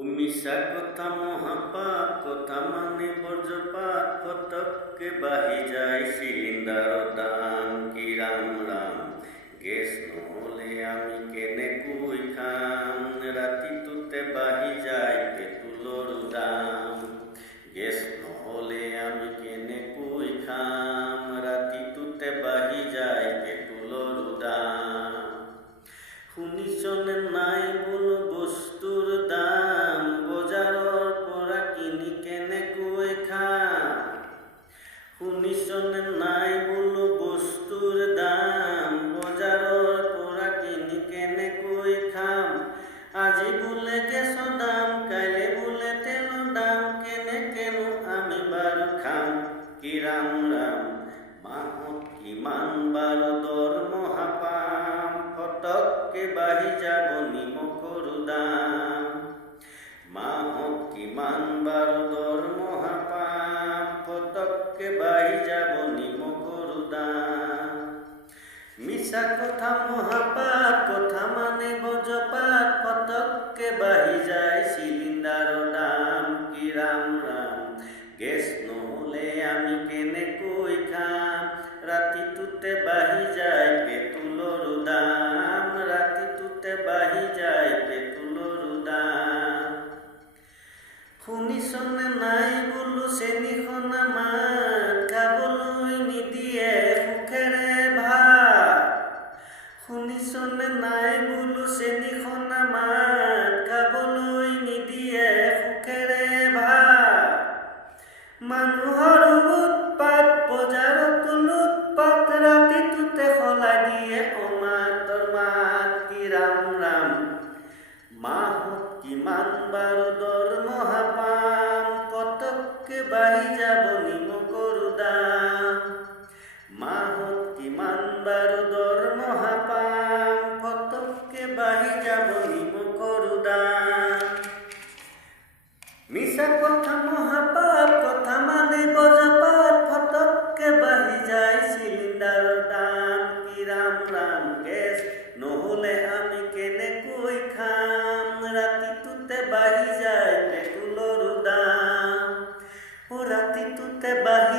মিছা কথা মহাপাপ কথা মানে বজ্ৰপাত ফটককে বাহি যায় সিলিন্ডাৰ দাম কি ৰাম ৰাম গেছ নহলে আমি কেনেকৈ খাম ৰাতিটোতে বাহি যায় পেট্ৰলৰ দাম গেছ নহলে আমি কেনেকৈ খাম ৰাতিটোতে বাহি যায় পেট্ৰলৰ দাম শুনিছনে নাই বোলো বস্তুৰ দাম বজাৰৰ পৰা কিনি কেনেকৈ খাম শুনিছনে নাই বোলো বস্তুৰ দাম বজাৰৰ পৰা কিনি কেনেকৈ খাম আজি বোলে গেছৰ দাম কাইলে বোলে তেলৰ দাম কেনেকেনো আমি বাৰু খাম কি ৰাম ৰাম মাহত কিমান বাৰু দৰমহা পাম ফটককে বাঢ়ি যাব নিমখৰ দাম মাহত কিমান বাৰু দৰমহা পাম ফটককে বাঢ়ি যাব নিমখৰ দাম মিছা কথা মহাপাপ কথা মানে বজ্ৰপাত ফটককে বাঢ়ি যায় চিলিণ্ডাৰৰ দাম কি ৰাম ৰাম গেছ নহলে আমি কেনেকৈ খাম ৰাতিটোতে বাঢ়ি যায় পেট্ৰলৰ দাম ৰাতিটোতে বাঢ়ি যায় পেট্ৰলৰ দাম শুনিছনে নাই বোলো চেনিখন আমাক খাবলৈ নিদিয়ে সুখেৰে ভাত শুনিছনে নাই বোলো চেনিখন আমাক খাবলৈ নিদিয়ে সুখেৰে ভাত মানুহৰ উৎপাত বজাৰত লুটপাত ৰাতিটোতে সলাই দিয়ে অমাতৰ মাত কি ৰাম ৰাম মাহত কিমান বাৰু দৰমহা পাম পটককে বাঢ়ি যাব নিমখৰ দাম মাহত কিমান বাৰু দৰমহা পাম পটককে বাঢ়ি যাব নিমখৰ দাম মিছা কথা মহাপাপ কথা মানে বজ্ৰপাত ফটককে বাঢ়ি যায় চিলিণ্ডাৰৰ দাম কি ৰাম ৰাম গেছ নহলে আমি কেনেকৈ খাম ৰাতিটোতে বাঢ়ি যায় পেট্ৰলৰ দাম ৰাতিটোতে বাঢ়ি